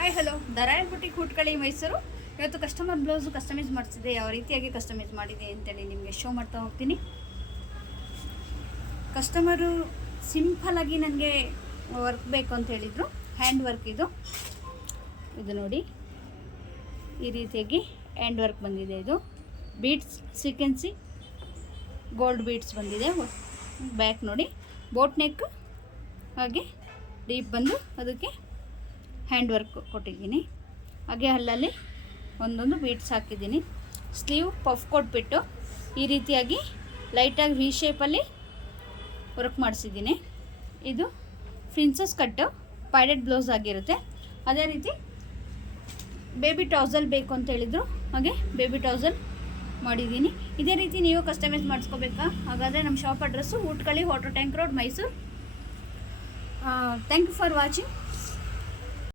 Hi hello ದರಾಯಣ್ boutique Hootagalli Mysuru. ಇವತ್ತು customer blouse customise ಮಾಡಿಸಿದೆ, ಯಾವ ರೀತಿಯಾಗಿ ಕಸ್ಟಮೈಸ್ ಮಾಡಿದೆ ಅಂತೇಳಿ ನಿಮಗೆ ಶೋ ಮಾಡ್ತಾ ಹೋಗ್ತೀನಿ. ಕಸ್ಟಮರು ಸಿಂಪಲ್ಲಾಗಿ ನನಗೆ ವರ್ಕ್ ಬೇಕು ಅಂತ ಹೇಳಿದರು. ಹ್ಯಾಂಡ್ ವರ್ಕ್ ಇದು ನೋಡಿ, ಈ ರೀತಿಯಾಗಿ ಹ್ಯಾಂಡ್ ವರ್ಕ್ ಬಂದಿದೆ. ಇದು ಬೀಡ್ಸ್ ಸೀಕ್ವೆನ್ಸಿ ಗೋಲ್ಡ್ ಬೀಡ್ಸ್ ಬಂದಿದೆ. ಬ್ಯಾಕ್ ನೋಡಿ, ಬೋಟ್ ನೆಕ್ ಹಾಗೆ ಡೀಪ್ ಬಂದು ಅದಕ್ಕೆ ಹ್ಯಾಂಡ್ ವರ್ಕ್ ಕೊಟ್ಟಿದ್ದೀನಿ. ಹಾಗೆ ಅಲ್ಲಲ್ಲಿ ಒಂದೊಂದು ಬೀಡ್ಸ್ ಹಾಕಿದ್ದೀನಿ. ಸ್ಲೀವ್ ಪಫ್ ಕೊಟ್ಬಿಟ್ಟು ಈ ರೀತಿಯಾಗಿ ಲೈಟಾಗಿ ವಿ ಶೇಪಲ್ಲಿ ವರ್ಕ್ ಮಾಡಿಸಿದ್ದೀನಿ. ಇದು ಪ್ರಿನ್ಸಸ್ ಕಟ್ಟು ಪ್ಯಾಡೆಡ್ ಬ್ಲೌಸ್ ಆಗಿರುತ್ತೆ. ಅದೇ ರೀತಿ ಬೇಬಿ ಟೌಸಲ್ ಬೇಕು ಅಂತ ಹೇಳಿದರು, ಹಾಗೆ ಬೇಬಿ ಟೌಸಲ್ ಮಾಡಿದ್ದೀನಿ. ಇದೇ ರೀತಿ ನೀವು ಕಸ್ಟಮೈಸ್ ಮಾಡಿಸ್ಕೋಬೇಕಾ? ಹಾಗಾದರೆ ನಮ್ಮ shop address Hootagalli water tank road, Mysuru. Thank you for watching.